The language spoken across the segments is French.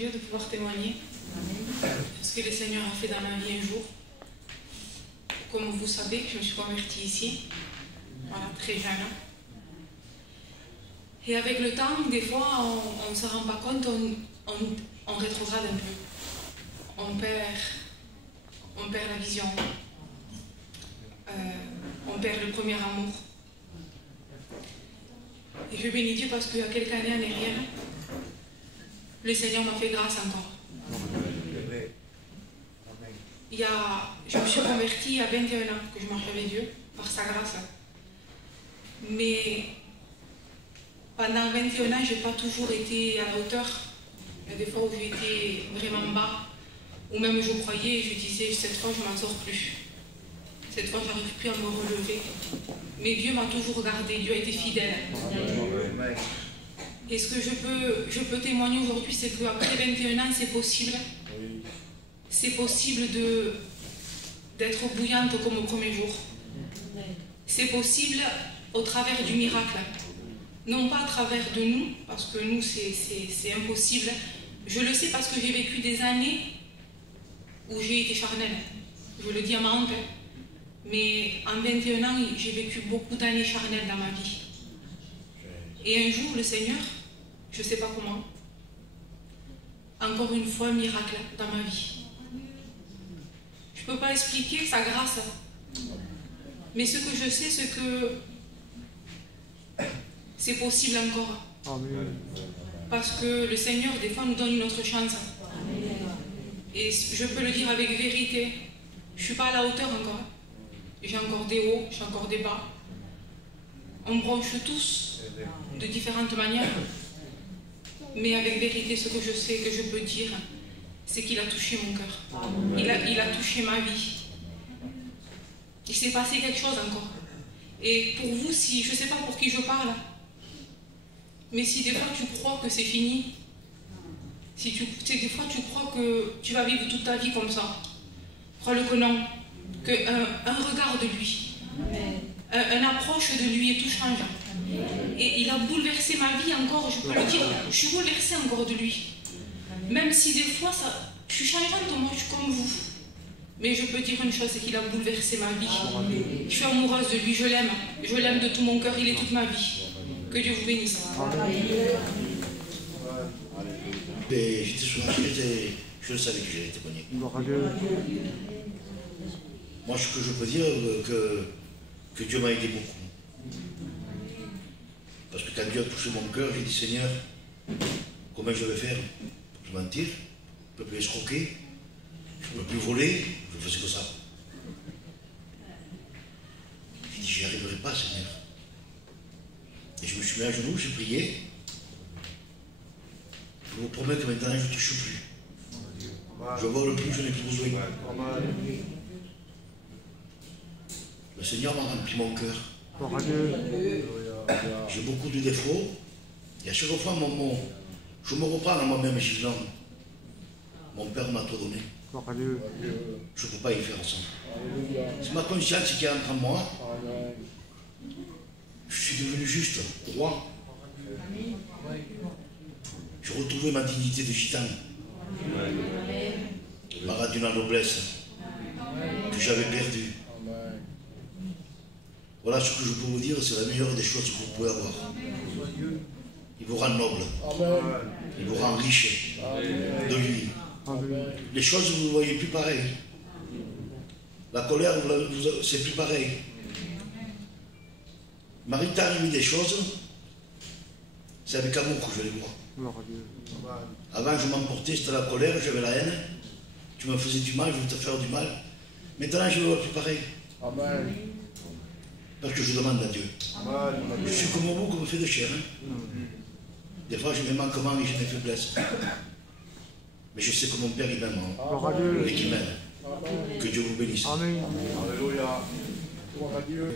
Dieu de pouvoir témoigner ce que le Seigneur a fait dans ma vie un jour. Comme vous savez, je me suis convertie ici, voilà, très jeune. Et avec le temps, des fois, on ne se rend pas compte, on rétrograde un peu. On perd la vision. On perd le premier amour. Et je bénis Dieu parce qu'il y a quelques années en arrière, le Seigneur m'a fait grâce encore. Je me suis convertie à 21 ans que je marche avec Dieu, par sa grâce. Mais pendant 21 ans, je n'ai pas toujours été à la hauteur. Il y a des fois où j'étais vraiment bas, ou même je croyais et je disais, cette fois je ne m'en sors plus. Cette fois, je n'arrive plus à me relever. Mais Dieu m'a toujours gardé, Dieu a été fidèle. Et ce que je peux témoigner aujourd'hui, c'est qu'après 21 ans, c'est possible. C'est possible d'être bouillante comme au premier jour. C'est possible au travers du miracle. Non pas à travers de nous, parce que nous, c'est impossible. Je le sais parce que j'ai vécu des années où j'ai été charnelle. Je le dis à ma honte. Mais en 21 ans, j'ai vécu beaucoup d'années charnelles dans ma vie. Et un jour, le Seigneur, je ne sais pas comment, encore une fois, un miracle dans ma vie. Je ne peux pas expliquer sa grâce. Mais ce que je sais, c'est que c'est possible encore. Amen. Parce que le Seigneur, des fois, nous donne une autre chance. Amen. Et je peux le dire avec vérité, je ne suis pas à la hauteur encore. J'ai encore des hauts, j'ai encore des bas. On bronche tous de différentes manières. Mais avec vérité, ce que je sais, que je peux dire, c'est qu'il a touché mon cœur. Il a touché ma vie. Il s'est passé quelque chose encore. Et pour vous, si je ne sais pas pour qui je parle, mais si des fois tu crois que c'est fini, si des fois tu crois que tu vas vivre toute ta vie comme ça, crois-le que non. Un regard de lui, une approche de lui et tout change. Et il a bouleversé ma vie encore, je peux le dire, je suis bouleversée encore de lui. Même si des fois, je suis changeante, moi je suis comme vous. Mais je peux dire une chose, c'est qu'il a bouleversé ma vie. Je suis amoureuse de lui, je l'aime de tout mon cœur, il est toute ma vie. Que Dieu vous bénisse. Je le savais que j'allais témoigner. Moi, ce que je peux dire, que Dieu m'a aidé beaucoup. Parce que quand Dieu a touché mon cœur, j'ai dit, Seigneur, comment je vais faire? Je vais mentir, je ne peux plus escroquer, je ne peux plus voler, je faisais que ça. J'ai dit, j'y arriverai pas, Seigneur. Et je me suis mis à genoux, j'ai prié. Je vous promets que maintenant, je ne touche plus. Je vole plus, je n'ai plus besoin. Le Seigneur m'a rempli mon cœur. J'ai beaucoup de défauts. Et à chaque fois, je me reprends à moi-même et je dis non. Mon Père m'a tout donné. Je ne peux pas y faire ça. C'est ma conscience qui entre en moi. Je suis devenu juste, roi. J'ai retrouvé ma dignité de gitan. Ma d'une noblesse que j'avais perdue. Voilà ce que je peux vous dire, c'est la meilleure des choses que vous pouvez avoir. Il vous rend noble. Il vous rend riche de lui. Les choses, vous ne voyez plus pareil. La colère, c'est plus pareil. Marie t'a arrivé des choses, c'est avec amour que je les vois. Avant, je m'emportais, c'était la colère, j'avais la haine. Tu me faisais du mal, je voulais te faire du mal. Maintenant, je ne le vois plus pareil. Parce que je demande à Dieu. Je suis comme vous, comme fait de chair. Des fois, j'ai mes manquements et j'ai mes faiblesses. Mais je sais que mon Père, il m'aime. Et qu'il m'aime. Que Dieu vous bénisse. Amen. Alléluia.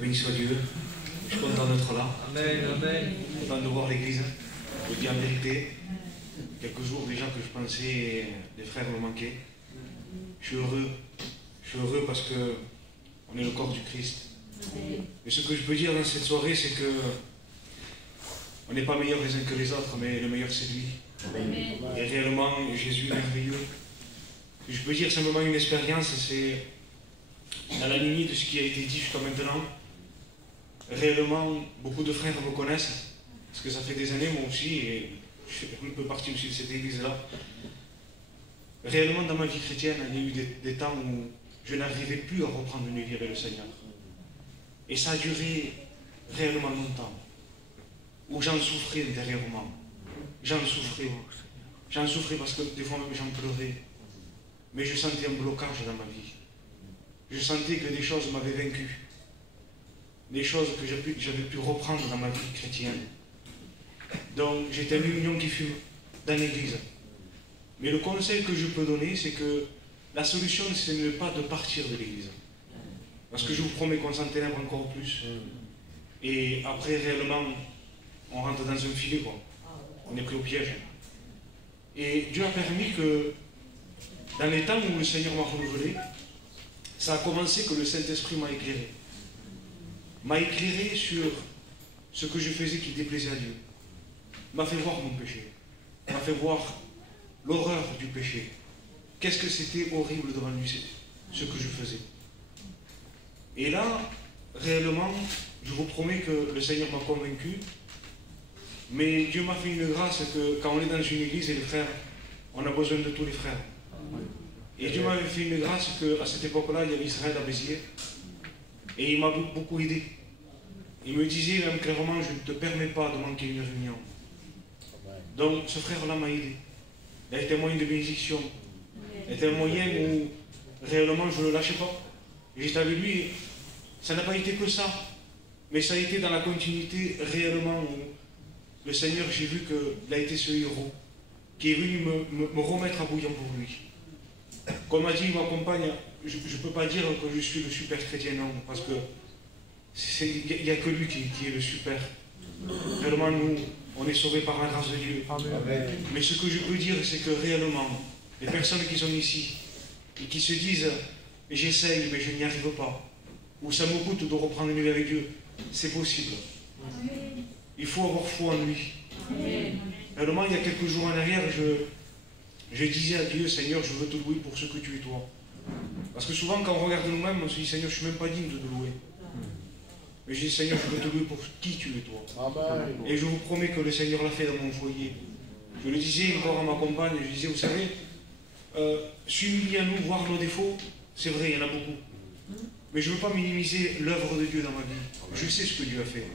Béni soit Dieu. Je suis content d'être là. Amen. Content de voir l'église. Je dis en vérité, quelques jours déjà que je pensais, les frères me manquaient. Je suis heureux. Je suis heureux parce que on est le corps du Christ. Et ce que je peux dire dans cette soirée, c'est que On n'est pas meilleurs les uns que les autres, mais le meilleur c'est lui. Amen. Et réellement, Jésus est merveilleux. Je peux dire simplement une expérience, c'est dans la lignée de ce qui a été dit jusqu'à maintenant. Réellement, beaucoup de frères me connaissent, parce que ça fait des années, moi aussi, et je fais un peu partie aussi de cette église-là. Réellement, dans ma vie chrétienne, il y a eu des temps où je n'arrivais plus à reprendre une vie avec le Seigneur. Et ça a duré réellement longtemps, où j'en souffrais intérieurement. J'en souffrais. J'en souffrais parce que des fois même j'en pleurais. Mais je sentais un blocage dans ma vie. Je sentais que des choses m'avaient vaincu. Des choses que j'avais pu reprendre dans ma vie chrétienne. Donc j'étais un union qui fume dans l'église. Mais le conseil que je peux donner, c'est que la solution, c'est ne pas de partir de l'église. Parce que je vous promets qu'on s'en ténèbre encore plus. Et après, réellement, on rentre dans un filet, quoi. On est pris au piège. Et Dieu a permis que, dans les temps où le Seigneur m'a renouvelé, ça a commencé que le Saint-Esprit m'a éclairé. M'a éclairé sur ce que je faisais qui déplaisait à Dieu. M'a fait voir mon péché. M'a fait voir l'horreur du péché. Qu'est-ce que c'était horrible devant lui, ce que je faisais. Et là, réellement, je vous promets que le Seigneur m'a convaincu. Mais Dieu m'a fait une grâce que quand on est dans une église et les frères, on a besoin de tous les frères. Et Dieu m'avait fait une grâce qu'à cette époque-là, il y avait Israël à Béziers. Et il m'a beaucoup aidé. Il me disait même clairement, je ne te permets pas de manquer une réunion. Donc ce frère-là m'a aidé. Il a été un moyen de bénédiction. Il a été un moyen où réellement je ne le lâchais pas. J'étais avec lui et ça n'a pas été que ça. Mais ça a été dans la continuité réellement où le Seigneur, j'ai vu qu'il a été ce héros qui est venu me remettre à bouillon pour lui. Comme a dit ma compagne, je ne peux pas dire que je suis le super chrétien, non, parce que il n'y a que lui qui est le super. Réellement, nous, on est sauvés par la grâce de Dieu. Amen. Mais ce que je peux dire, c'est que réellement, les personnes qui sont ici et qui se disent « j'essaye, mais je n'y arrive pas », ou « ça me coûte de reprendre une vie avec Dieu », c'est possible. Il faut avoir foi en lui. Réellement, il y a quelques jours en arrière, je disais à Dieu, Seigneur, je veux te louer pour ce que tu es toi. Parce que souvent, quand on regarde nous-mêmes, on se dit, Seigneur, je ne suis même pas digne de te louer. Mais je dis, Seigneur, je veux te louer pour qui tu es toi. Amen. Et je vous promets que le Seigneur l'a fait dans mon foyer. Je le disais encore à ma compagne, je disais, vous savez, s'humilier à nous, voir nos défauts, c'est vrai, il y en a beaucoup. Mais je ne veux pas minimiser l'œuvre de Dieu dans ma vie. Je sais ce que Dieu a fait.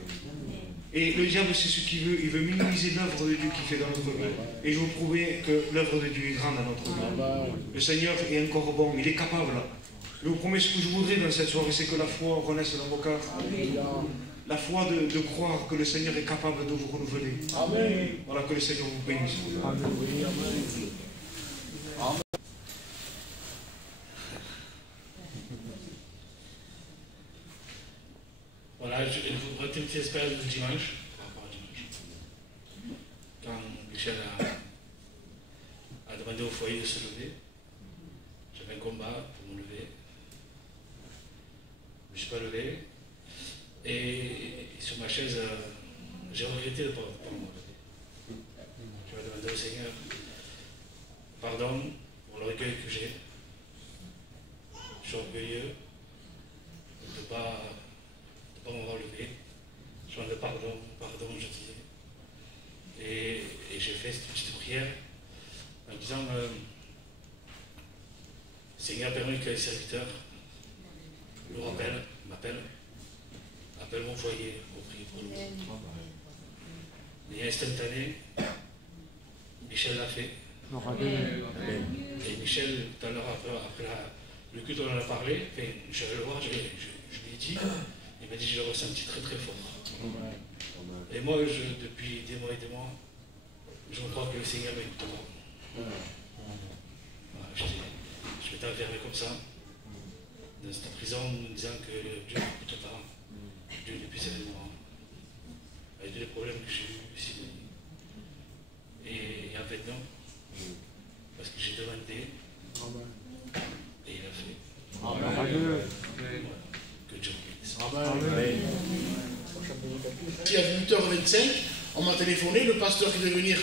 Et le diable, c'est ce qu'il veut. Il veut minimiser l'œuvre de Dieu qu'il fait dans notre vie. Et je vous prouver que l'œuvre de Dieu est grande dans notre vie. Le Seigneur est encore bon, il est capable. Je vous promets ce que je voudrais dans cette soirée, c'est que la foi renaisse dans vos cœurs. La foi de croire que le Seigneur est capable de vous renouveler. Amen. Voilà, que le Seigneur vous bénisse. Amen. Voilà, je vais vous raconter une petite expérience du dimanche, par rapport au dimanche. Quand Michel a demandé au foyer de se lever, j'avais un combat pour me lever. Je ne me suis pas levé. Et sur ma chaise, j'ai regretté de ne pas me lever. Je vais demander au Seigneur pardon pour l'orgueil que j'ai. Je suis orgueilleux de ne pas m'avoir levé. Je demande pardon, je disais. Et j'ai fait cette petite prière en disant Seigneur, permet que les serviteurs le m'appellent, appelle mon foyer pour prier pour nous. Et instantané, Michel l'a fait. Et Michel, tout à l'heure, après le culte, on en a parlé, je vais le voir, je lui ai dit, il m'a dit, je l'ai ressenti très très fort. Et moi, depuis des mois et des mois, je crois que le Seigneur m'écoutera. Voilà, je m'étais enfermé comme ça, dans cette prison, en me disant que Dieu ne m'écoute pas. Dieu n'est plus avec moi. Avec tous les problèmes que j'ai eus ici. Et en fait, non. Parce que j'ai demandé. Et il a fait. Amen. Que Dieu bénisse. Amen. Puis à 8h25, on m'a téléphoné, le pasteur qui devait venir,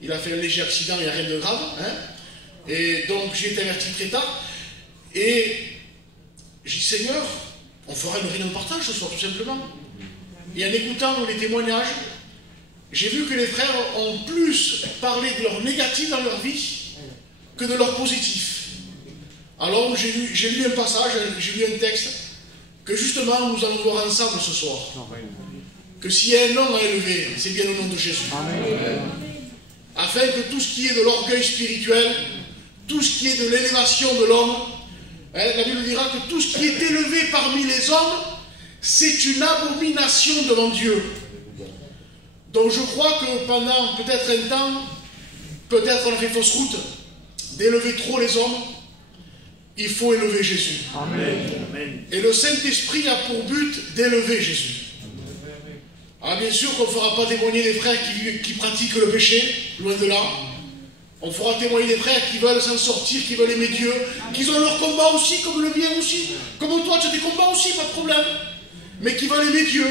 il a fait un léger accident, il n'y a rien de grave. Hein. Et donc j'ai été averti très tard. Et j'ai dit, Seigneur, on fera une réunion de partage ce soir, tout simplement. Et en écoutant les témoignages, j'ai vu que les frères ont plus parlé de leur négatif dans leur vie que de leur positif. Alors j'ai lu un passage, j'ai lu un texte, que justement nous allons voir ensemble ce soir. Que s'il y a un nom à élever, c'est bien le nom de Jésus. Amen. Afin que tout ce qui est de l'orgueil spirituel, tout ce qui est de l'élévation de l'homme, hein, la Bible dira que tout ce qui est élevé parmi les hommes, c'est une abomination devant Dieu. Donc je crois que pendant peut-être un temps, peut-être on a fait fausse route, d'élever trop les hommes, il faut élever Jésus. Amen. Et le Saint-Esprit a pour but d'élever Jésus. Alors bien sûr qu'on ne fera pas témoigner les frères qui pratiquent le péché, loin de là. On fera témoigner les frères qui veulent s'en sortir, qui veulent aimer Dieu, qui ont leur combat aussi, comme le mien aussi. Comme toi, tu as des combats aussi, pas de problème. Mais qui veulent aimer Dieu,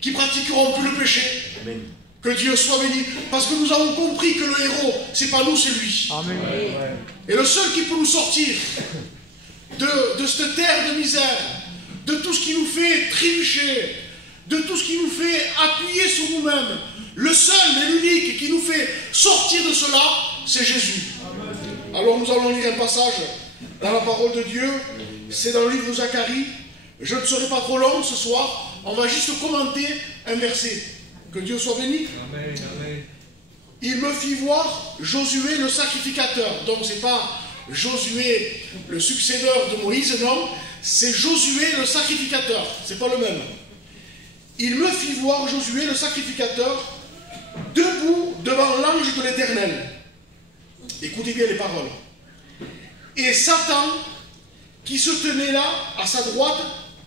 qui pratiqueront plus le péché. Amen. Que Dieu soit béni. Parce que nous avons compris que le héros, c'est pas nous, c'est lui. Amen. Et le seul qui peut nous sortir de cette terre de misère, de tout ce qui nous fait trébucher, de tout ce qui nous fait appuyer sur nous-mêmes, le seul et l'unique qui nous fait sortir de cela, c'est Jésus. Amen. Alors nous allons lire un passage dans la parole de Dieu, c'est dans le livre de Zacharie. Je ne serai pas trop long ce soir, on va juste commenter un verset. Que Dieu soit béni. Amen, amen. Il me fit voir Josué le sacrificateur. Donc ce n'est pas Josué le successeur de Moïse, non, c'est Josué le sacrificateur, c'est pas le même. Il me fit voir Josué le sacrificateur debout devant l'ange de l'Éternel. Écoutez bien les paroles. Et Satan qui se tenait là à sa droite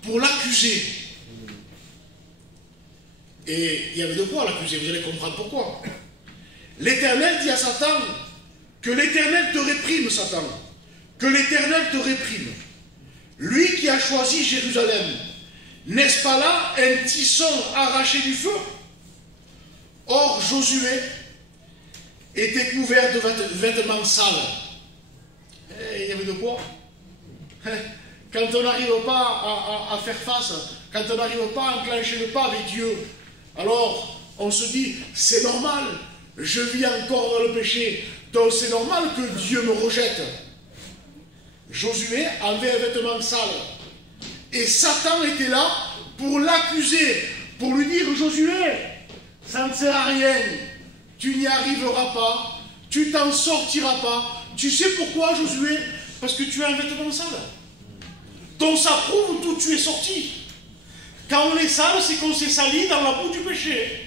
pour l'accuser. Et il y avait de quoi l'accuser, vous allez comprendre pourquoi. L'Éternel dit à Satan que l'Éternel te réprime, Satan. Que l'Éternel te réprime. Lui qui a choisi Jérusalem, n'est-ce pas là un tisson arraché du feu? Or Josué était couvert de vêtements sales. Et il y avait de quoi? Quand on n'arrive pas à faire face, quand on n'arrive pas à enclencher le pas avec Dieu, alors on se dit, c'est normal, je vis encore dans le péché, donc c'est normal que Dieu me rejette. Josué avait un vêtement sale. Et Satan était là pour l'accuser, pour lui dire, Josué, ça ne sert à rien, tu n'y arriveras pas, tu t'en sortiras pas. Tu sais pourquoi, Josué? Parce que tu as un vêtement sale. Donc ça prouve d'où tu es sorti. Quand on est sale, c'est qu'on s'est sali dans la boue du péché.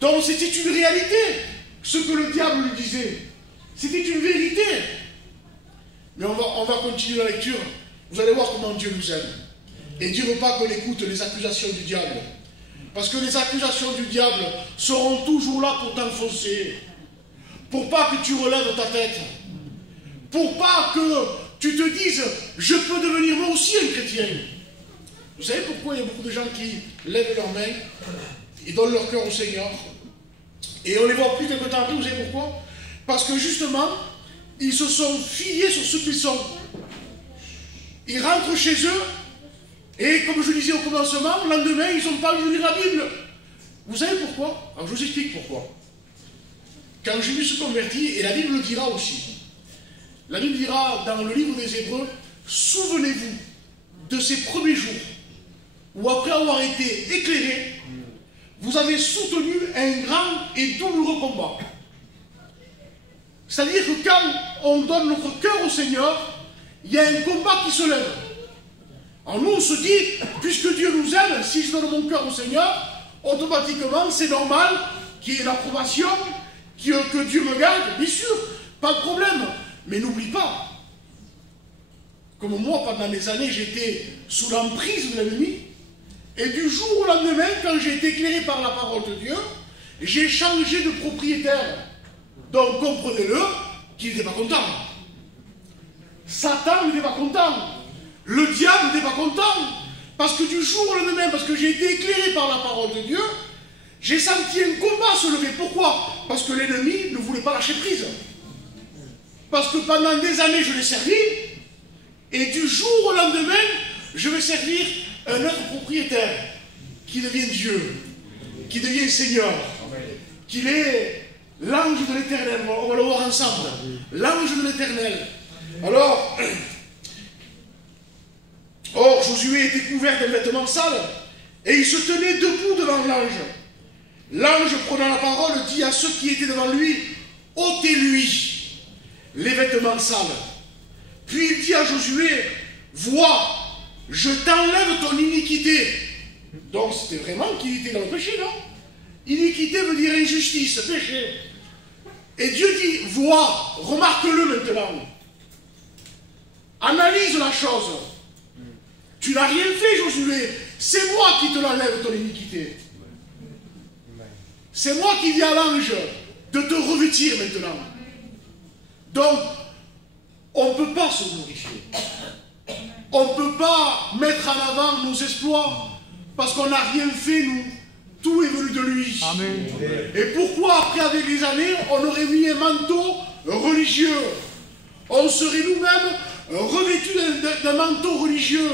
Donc c'était une réalité, ce que le diable lui disait. C'était une vérité. Mais on va continuer la lecture. Vous allez voir comment Dieu nous aime. Et Dieu ne veut pas qu'on écoute les accusations du diable. Parce que les accusations du diable seront toujours là pour t'enfoncer. Pour pas que tu relèves ta tête. Pour pas que tu te dises, je peux devenir moi aussi un chrétien. Vous savez pourquoi il y a beaucoup de gens qui lèvent leurs mains, ils donnent leur cœur au Seigneur, et on les voit plus quelque temps après, vous savez pourquoi? Parce que justement, ils se sont fiés sur ce qu'ils sont. Ils rentrent chez eux, et comme je disais au commencement, le lendemain, ils n'ont pas lu la Bible. Vous savez pourquoi? Alors je vous explique pourquoi. Quand Jésus se convertit, et la Bible le dira aussi, la Bible dira dans le livre des Hébreux, souvenez-vous de ces premiers jours, où après avoir été éclairé, vous avez soutenu un grand et douloureux combat. C'est-à-dire que quand on donne notre cœur au Seigneur, il y a un combat qui se lève. Alors nous on se dit, puisque Dieu nous aime, si je donne mon cœur au Seigneur, automatiquement c'est normal qu'il y ait l'approbation, que Dieu me garde, bien sûr, pas de problème. Mais n'oublie pas, comme moi pendant des années j'étais sous l'emprise de l'ennemi, et du jour au lendemain, quand j'ai été éclairé par la parole de Dieu, j'ai changé de propriétaire. Donc comprenez-le, qu'il n'était pas content. Satan n'était pas content. Le diable n'était pas content. Parce que du jour au lendemain, parce que j'ai été éclairé par la parole de Dieu, J'ai senti un combat se lever. Pourquoi? Parce que l'ennemi ne voulait pas lâcher prise. Parce que pendant des années, je l'ai servi. Et du jour au lendemain, je vais servir un autre propriétaire qui devient Dieu, qui devient Seigneur, qu'il est l'ange de l'Éternel. On va le voir ensemble. L'ange de l'Éternel. Alors, or, Josué était couvert d'un vêtement sale et il se tenait debout devant l'ange. L'ange, prenant la parole, dit à ceux qui étaient devant lui, ôtez-lui les vêtements sales. Puis il dit à Josué, vois, je t'enlève ton iniquité. Donc c'était vraiment qu'il était dans le péché, non? Iniquité veut dire injustice, péché. Et Dieu dit, vois, remarque-le maintenant. Analyse la chose. Tu n'as rien fait, Josué. C'est moi qui te l'enlève, ton iniquité. C'est moi qui dis à l'ange de te revêtir maintenant. Donc, on ne peut pas se glorifier. On ne peut pas mettre en avant nos exploits parce qu'on n'a rien fait, nous. Tout est venu de lui. Amen. Et pourquoi, après, avec les années, on aurait mis un manteau religieux? On serait nous-mêmes revêtus d'un manteau religieux.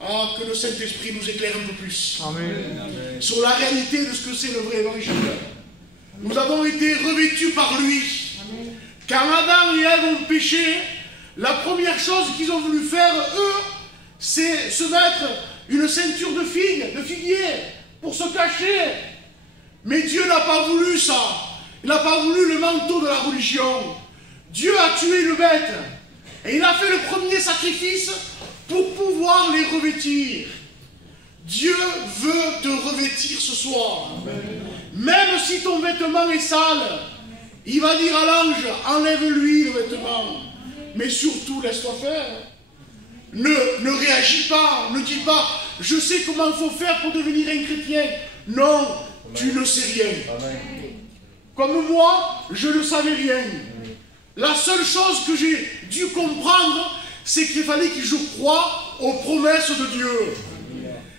Ah, que le Saint-Esprit nous éclaire un peu plus. Amen. Sur la réalité de ce que c'est le vrai évangile. Nous avons été revêtus par lui. Amen. Quand Adam et Ève ont péché, la première chose qu'ils ont voulu faire, eux, c'est se mettre une ceinture de figuier, pour se cacher. Mais Dieu n'a pas voulu ça. Il n'a pas voulu le manteau de la religion. Dieu a tué une bête. Et il a fait le premier sacrifice pour pouvoir les revêtir. Dieu veut te revêtir ce soir. Amen. Même si ton vêtement est sale, il va dire à l'ange, enlève-lui le vêtement. Mais surtout, laisse-toi faire. Ne réagis pas, ne dis pas, je sais comment il faut faire pour devenir un chrétien. Non, amen. Tu ne sais rien. Amen. Comme moi, je ne savais rien. La seule chose que j'ai dû comprendre, c'est qu'il fallait que je croie aux promesses de Dieu.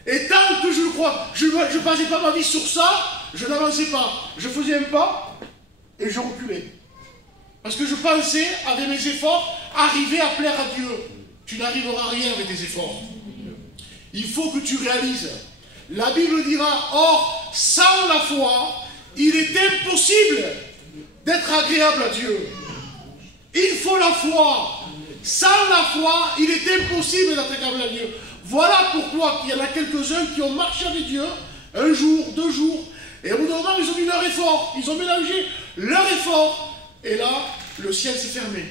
Et tant que je le crois, je ne basais pas ma vie sur ça, je n'avançais pas. Je faisais un pas et je reculais. Parce que je pensais, avec mes efforts, arriver à plaire à Dieu. Tu n'arriveras à rien avec tes efforts. Il faut que tu réalises. La Bible dira, or, sans la foi, il est impossible d'être agréable à Dieu. Il faut la foi. Sans la foi, il est impossible d'être agréable à Dieu. Voilà pourquoi il y en a quelques-uns qui ont marché avec Dieu, un jour, 2 jours, et au bout d'un moment, ils ont mis leur effort. Ils ont mélangé leur effort. Et là, le ciel s'est fermé.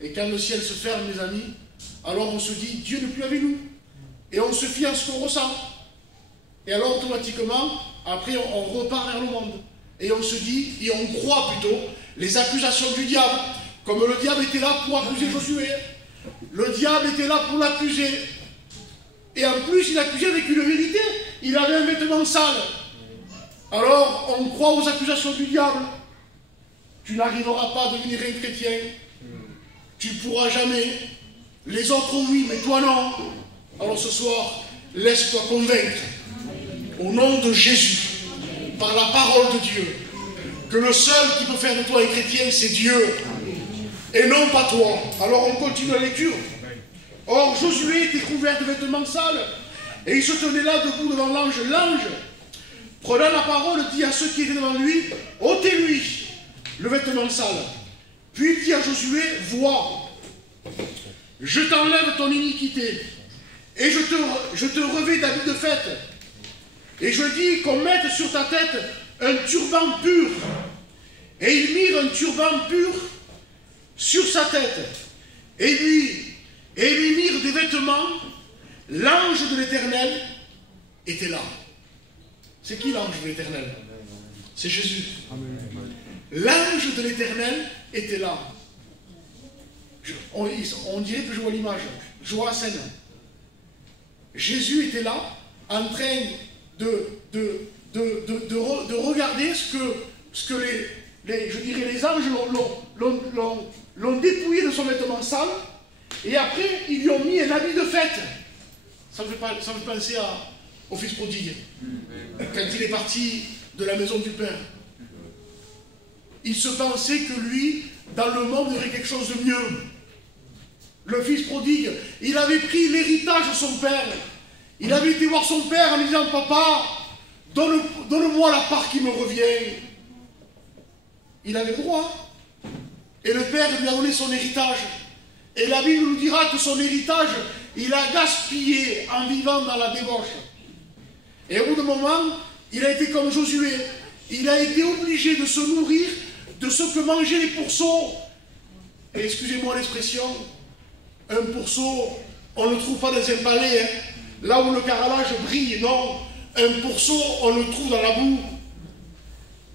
Et quand le ciel se ferme, mes amis, alors on se dit, Dieu n'est plus avec nous. Et on se fie à ce qu'on ressent. Et alors automatiquement, après on repart vers le monde. Et on se dit, et on croit plutôt, les accusations du diable. Comme le diable était là pour accuser Josué. Le diable était là pour l'accuser. Et en plus, il accusait avec une vérité. Il avait un vêtement sale. Alors, on croit aux accusations du diable. Tu n'arriveras pas à devenir un chrétien. Tu ne pourras jamais. Les autres, oui, mais toi, non. Alors ce soir, laisse-toi convaincre, au nom de Jésus, par la parole de Dieu, que le seul qui peut faire de toi un chrétien, c'est Dieu. Et non pas toi. Alors on continue la lecture. Or, Josué était couvert de vêtements sales, et il se tenait là debout devant l'ange. L'ange, prenant la parole, dit à ceux qui étaient devant lui, ôtez-lui le vêtement sale. Puis il dit à Josué, vois, je t'enlève ton iniquité, et je te revêts d'habits de fête. Et je dis qu'on mette sur ta tête un turban pur. Et ils mirent un turban pur sur sa tête. Et lui mirent des vêtements. L'ange de l'Éternel était là. C'est qui l'ange de l'Éternel? C'est Jésus. L'ange de l'Éternel était là. On dirait que je vois l'image. Je vois la scène. Jésus était là, en train de regarder ce que les anges l'ont dépouillé de son vêtement sale, et après ils lui ont mis un habit de fête. Ça me fait penser au fils prodigue, quand il est parti de la maison du Père. Il se pensait que lui, dans le monde, il y aurait quelque chose de mieux. Le fils prodigue, il avait pris l'héritage de son père. Il avait été voir son père en lui disant, papa, donne-moi la part qui me revient. Il avait le droit. Et le père lui a donné son héritage. Et la Bible nous dira que son héritage, il a gaspillé en vivant dans la débauche. Et au bout d'un moment, il a été comme Josué. Il a été obligé de se nourrir de ce que mangeaient les pourceaux. Et excusez-moi l'expression, un pourceau, on ne le trouve pas dans un palais, hein, là où le carrelage brille, non. Un pourceau, on le trouve dans la boue.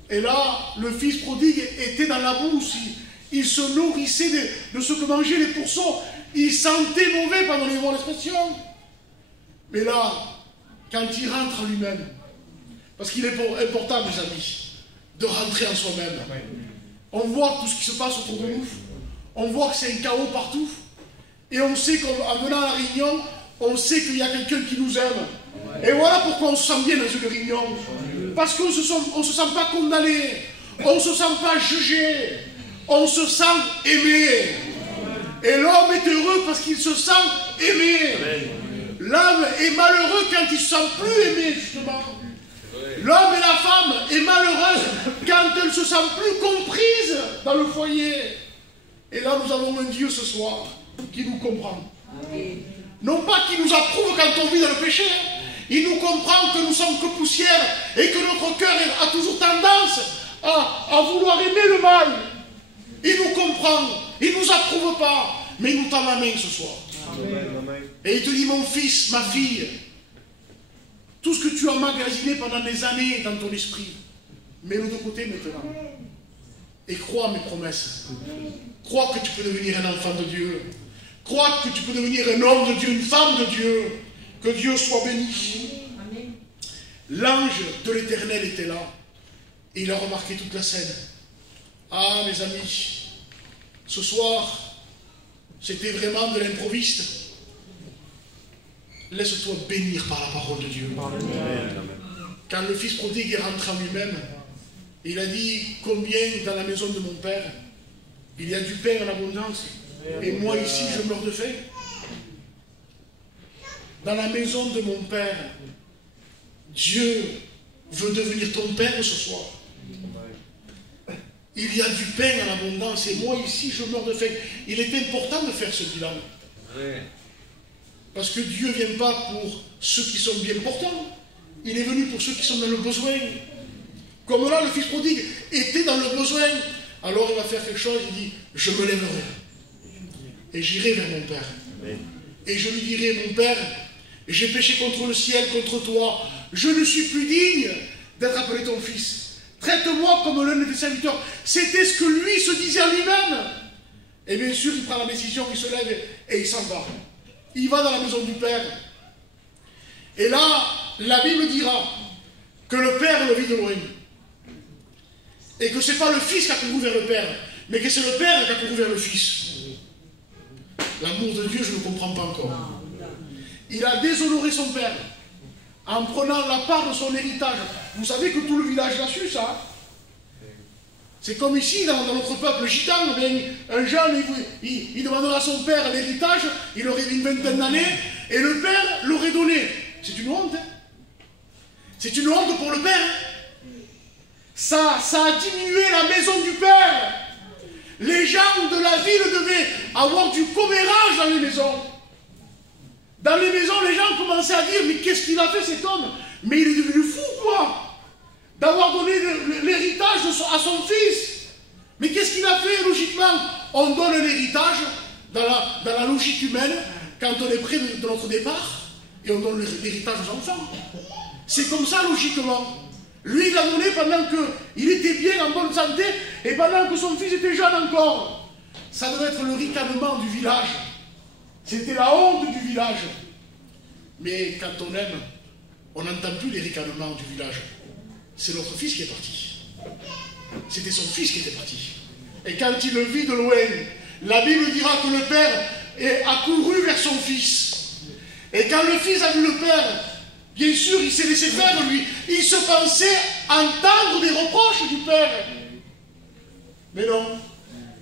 Et là, le fils prodigue était dans la boue aussi. Il se nourrissait de ce que mangeaient les pourceaux. Il sentait mauvais, pardonnez-moi l'expression. Mais là, quand il rentre en lui-même, parce qu'il est important, mes amis, de rentrer en soi-même. On voit tout ce qui se passe autour de nous. On voit que c'est un chaos partout. Et on sait qu'en venant à la réunion, on sait qu'il y a quelqu'un qui nous aime. Et voilà pourquoi on se sent bien dans une réunion. Parce qu'on ne se sent pas condamné. On ne se sent pas jugé. On se sent aimé. Et l'homme est heureux parce qu'il se sent aimé. L'homme est malheureux quand il ne se sent plus aimé, justement. L'homme et la femme est malheureuse quand elle ne se sent plus comprise dans le foyer. Et là, nous avons un Dieu ce soir qui nous comprend. Non pas qu'il nous approuve quand on vit dans le péché. Il nous comprend que nous sommes que poussière et que notre cœur a toujours tendance à vouloir aimer le mal. Il nous comprend. Il ne nous approuve pas. Mais il nous tend la main ce soir. Amen. Et il te dit, mon fils, ma fille, tout ce que tu as emmagasiné pendant des années dans ton esprit, mets-le de côté maintenant. Et crois à mes promesses. Crois que tu peux devenir un enfant de Dieu. Crois que tu peux devenir un homme de Dieu, une femme de Dieu. Que Dieu soit béni. L'ange de l'Éternel était là. Et il a remarqué toute la scène. Ah, mes amis, ce soir, c'était vraiment de l'improviste. Laisse-toi bénir par la parole de Dieu. Quand le fils prodigue est rentré en lui-même, il a dit, combien dans la maison de mon père, il y a du pain en abondance, et moi ici je meurs de faim. Dans la maison de mon père, Dieu veut devenir ton père ce soir. Il y a du pain en abondance, et moi ici je meurs de faim. Il est important de faire ce bilan. Parce que Dieu ne vient pas pour ceux qui sont bien portants. Il est venu pour ceux qui sont dans le besoin. Comme là, le fils prodigue était dans le besoin. Alors il va faire quelque chose, il dit, je me lèverai. Et j'irai vers mon Père. Et je lui dirai, mon Père, j'ai péché contre le ciel, contre toi. Je ne suis plus digne d'être appelé ton fils. Traite-moi comme l'un de tes serviteurs. C'était ce que lui se disait à lui-même. Et bien sûr, il prend la décision, il se lève et il s'en va. Il va dans la maison du Père. Et là, la Bible dira que le Père le vit de loin. Et que ce n'est pas le Fils qui a couru vers le Père, mais que c'est le Père qui a couru vers le Fils. L'amour de Dieu, je ne comprends pas encore. Il a déshonoré son Père en prenant la part de son héritage. Vous savez que tout le village l'a su, ça. C'est comme ici, dans notre peuple gitan, un jeune, il demandera à son père l'héritage, il aurait une vingtaine d'années, et le père l'aurait donné. C'est une honte. Hein. C'est une honte pour le père. Ça a diminué la maison du père. Les gens de la ville devaient avoir du commérage dans les maisons. Dans les maisons, les gens commençaient à dire, mais qu'est-ce qu'il a fait cet homme? Mais il est devenu fou, quoi, d'avoir donné l'héritage à son fils. Mais qu'est-ce qu'il a fait, logiquement? On donne l'héritage, dans la logique humaine, quand on est près de notre départ, et on donne l'héritage aux enfants. C'est comme ça, logiquement. Lui, il l'a donné pendant qu'il était bien, en bonne santé, et pendant que son fils était jeune encore. Ça devait être le ricanement du village. C'était la honte du village. Mais quand on aime, on n'entend plus les ricanements du village. C'est notre fils qui est parti. C'était son fils qui était parti. Et quand il le vit de loin, la Bible dira que le père a couru vers son fils. Et quand le fils a vu le père, Bien sûr, il s'est laissé faire, lui. Il se pensait entendre des reproches du Père. Mais non,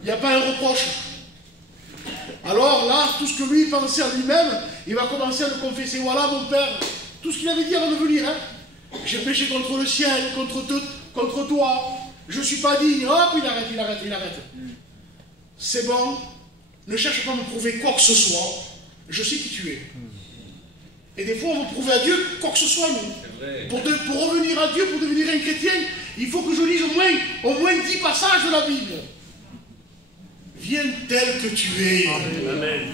il n'y a pas un reproche. Alors là, tout ce que lui pensait à lui-même, il va commencer à le confesser. Voilà mon Père, tout ce qu'il avait dit avant de venir. Hein. J'ai péché contre le ciel, contre toi. Je ne suis pas digne. Hop, il arrête. C'est bon, ne cherche pas à me prouver quoi que ce soit. Je sais qui tu es. Et des fois, on veut prouver à Dieu quoi que ce soit, nous. Pour revenir à Dieu, pour devenir un chrétien, il faut que je lise au moins 10 passages de la Bible. Viens tel que tu es. Amen.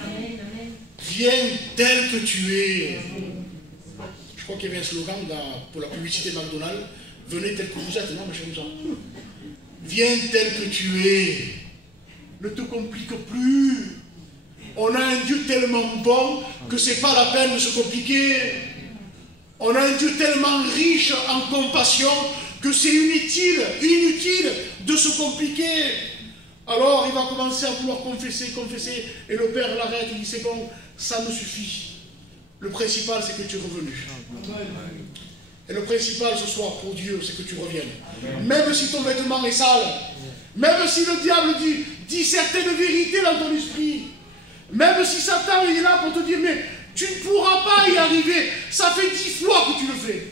Viens tel que tu es. Je crois qu'il y avait un slogan pour la publicité McDonald's. Venez tel que vous êtes. Non, mais je vous en. Viens tel que tu es. Ne te complique plus. On a un Dieu tellement bon que c'est pas la peine de se compliquer. On a un Dieu tellement riche en compassion que c'est inutile de se compliquer. Alors il va commencer à vouloir confesser, et le Père l'arrête, il dit c'est bon, ça me suffit. Le principal c'est que tu es revenu. Et le principal ce soir pour Dieu c'est que tu reviennes. Même si ton vêtement est sale, même si le diable dit certaines vérités dans ton esprit, même si Satan est là pour te dire mais tu ne pourras pas y arriver, ça fait 10 fois que tu le fais.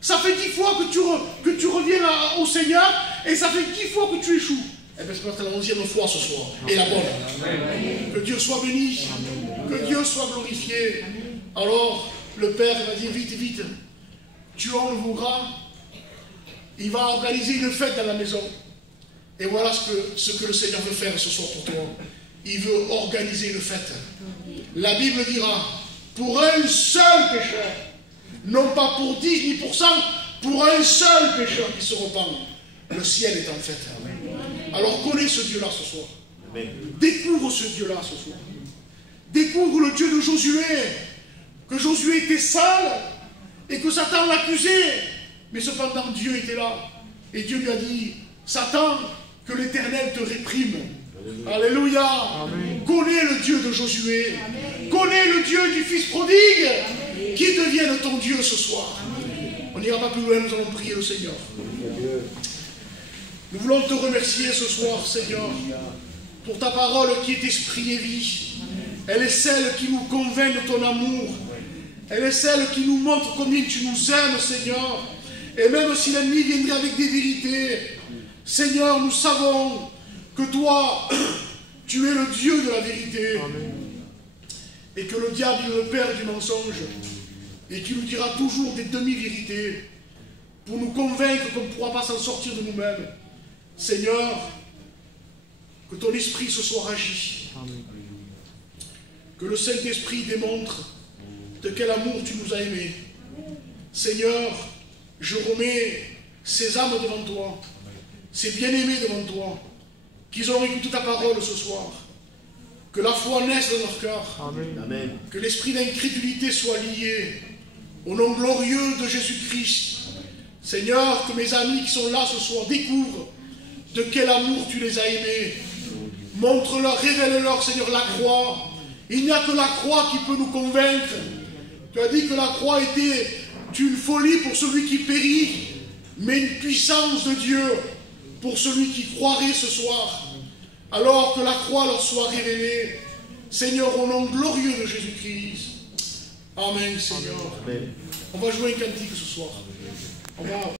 Ça fait 10 fois que tu reviens au Seigneur et ça fait 10 fois que tu échoues. Eh bien, c'est peut-être la 11e fois ce soir. Et la bonne. Amen. Que Dieu soit béni. Que Dieu soit glorifié. Alors, le Père va dire vite. Tu enlèves vos gras. Il va organiser une fête dans la maison. Et voilà ce que le Seigneur veut faire ce soir pour toi. Il veut organiser une fête. La Bible dira, pour un seul pécheur, non pas pour 10 ni pour 100, pour un seul pécheur qui se repent, le ciel est en fête. Alors connais ce Dieu-là ce soir. Découvre ce Dieu-là ce soir. Découvre le Dieu de Josué. Que Josué était sale et que Satan l'accusait. Mais cependant Dieu était là. Et Dieu lui a dit, Satan, que l'Éternel te réprime. Alléluia. Amen. Connais le Dieu de Josué. Amen. Connais le Dieu du Fils prodigue. Amen. Qui devienne ton Dieu ce soir. Amen. On n'ira pas plus loin, nous allons prier le Seigneur. Amen. Nous voulons te remercier ce soir, Seigneur, pour ta parole qui est esprit et vie. Elle est celle qui nous convainc de ton amour. Elle est celle qui nous montre combien tu nous aimes, Seigneur. Et même si l'ennemi viendrait avec des vérités, Seigneur, nous savons que toi, tu es le Dieu de la vérité. Amen. Et que le diable est le père du mensonge. Et qu'il nous dira toujours des demi-vérités pour nous convaincre qu'on ne pourra pas s'en sortir de nous-mêmes. Seigneur, que ton esprit ce soir agit. Amen. Que le Saint-Esprit démontre de quel amour tu nous as aimés. Seigneur, je remets ces âmes devant toi, ces bien-aimés devant toi, qu'ils auront écouté ta parole ce soir. Que la foi naisse dans leur cœur. Amen. Que l'esprit d'incrédulité soit lié au nom glorieux de Jésus-Christ. Seigneur, que mes amis qui sont là ce soir découvrent de quel amour tu les as aimés. Montre-leur, révèle-leur, Seigneur, la croix. Il n'y a que la croix qui peut nous convaincre. Tu as dit que la croix était une folie pour celui qui périt, mais une puissance de Dieu pour celui qui croirait ce soir. Alors que la croix leur soit révélée. Seigneur, au nom glorieux de Jésus-Christ. Amen, Seigneur. Amen. On va jouer un cantique ce soir. On va